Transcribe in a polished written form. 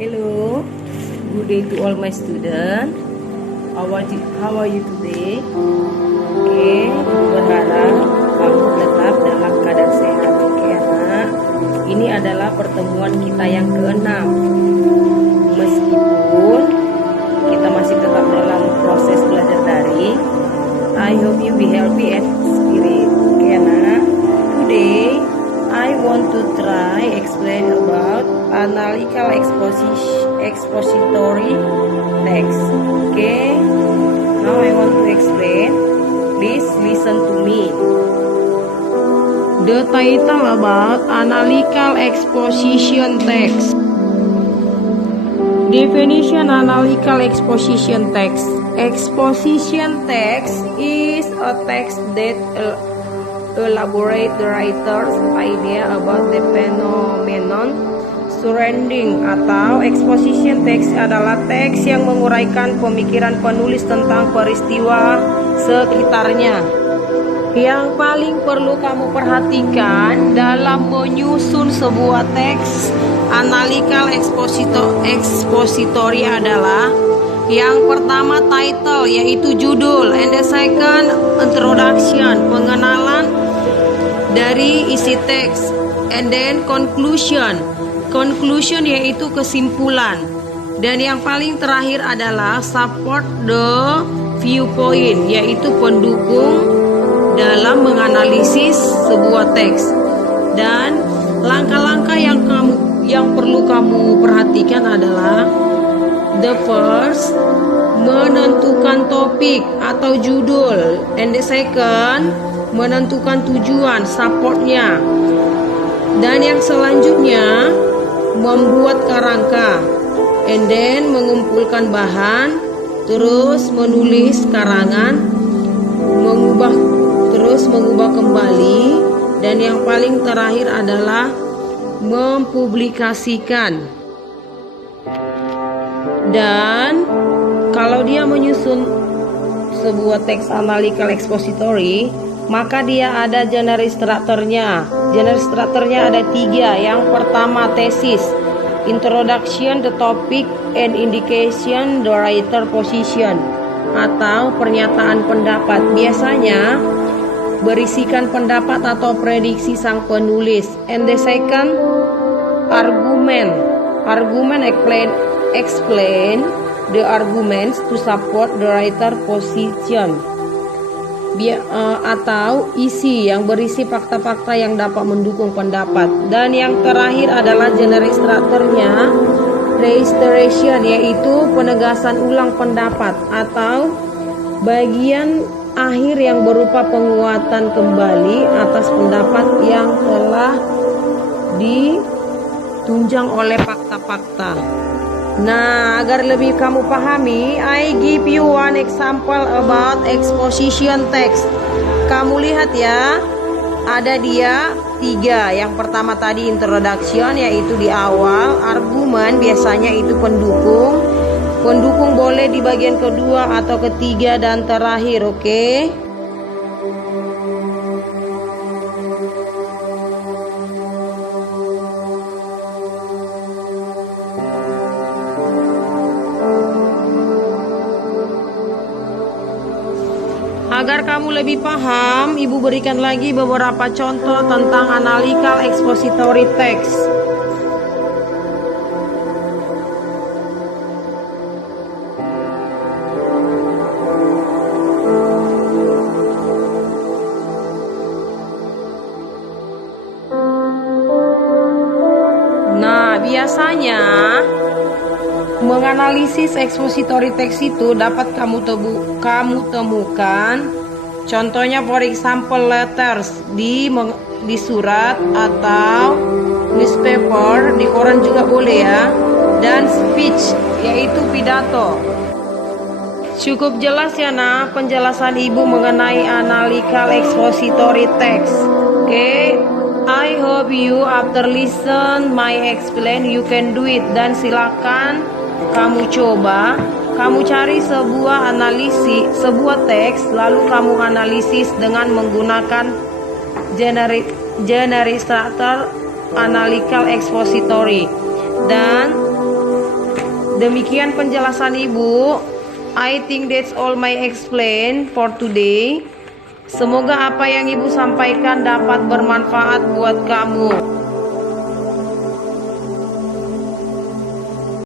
Hello, good day to all my students. How are you today? Oke, berharap kamu tetap dalam keadaan sehat. Oke, anak. Ini adalah pertemuan kita yang ke-6. Meskipun kita masih tetap dalam proses belajar daring, I hope you be healthy and spirit. Oke, anak. Today I want to try explain about analytical expository text. Okay, now I want to explain. Please listen to me. The title about analytical exposition text. Definition analytical exposition text. Exposition text is a text that elaborate the writer's idea about the phenomenon surrounding, atau exposition text adalah teks yang menguraikan pemikiran penulis tentang peristiwa sekitarnya. Yang paling perlu kamu perhatikan dalam menyusun sebuah teks analytical expository adalah yang pertama title, yaitu judul, and the second introduction, pengenalan dari isi teks, and then conclusion yaitu kesimpulan, dan yang paling terakhir adalah support the viewpoint, yaitu pendukung dalam menganalisis sebuah teks. Dan langkah-langkah yang perlu kamu perhatikan adalah the first, menentukan topik atau judul, and the second, menentukan tujuan, supportnya, dan yang selanjutnya membuat kerangka, and then mengumpulkan bahan, terus menulis karangan, mengubah kembali, dan yang paling terakhir adalah mempublikasikan. Dan kalau dia menyusun sebuah teks analytical expository, maka dia ada genre strukturnya. Genre strukturnya ada 3. Yang pertama tesis, introduction, the topic, and indication, the writer position, atau pernyataan pendapat. Biasanya berisikan pendapat atau prediksi sang penulis. And the second, argument explain the arguments to support the writer position, atau isi yang berisi fakta-fakta yang dapat mendukung pendapat. Dan yang terakhir adalah generic strukturnya, reiteration, yaitu penegasan ulang pendapat atau bagian akhir yang berupa penguatan kembali atas pendapat yang telah ditunjang oleh fakta-fakta. Nah, agar lebih kamu pahami, I give you one example about exposition text. Kamu lihat ya, ada dia 3. Yang pertama tadi introduction, yaitu di awal. Argumen biasanya itu pendukung. Pendukung boleh di bagian kedua atau ketiga dan terakhir, oke? Agar kamu lebih paham, Ibu berikan lagi beberapa contoh tentang analytical expository text. Nah, biasanya menganalisis expository text itu dapat kamu temukan contohnya, for example, letters di surat atau newspaper, di koran juga boleh ya, dan speech, yaitu pidato. Cukup jelas ya nah penjelasan Ibu mengenai analytical expository text. Oke, I hope you after listen my explain you can do it. Dan silakan kamu coba, kamu cari sebuah teks, lalu kamu analisis dengan menggunakan generic structure analytical expository. Dan Demikian penjelasan Ibu. I think that's all my explain for today. Semoga apa yang Ibu sampaikan dapat bermanfaat buat kamu.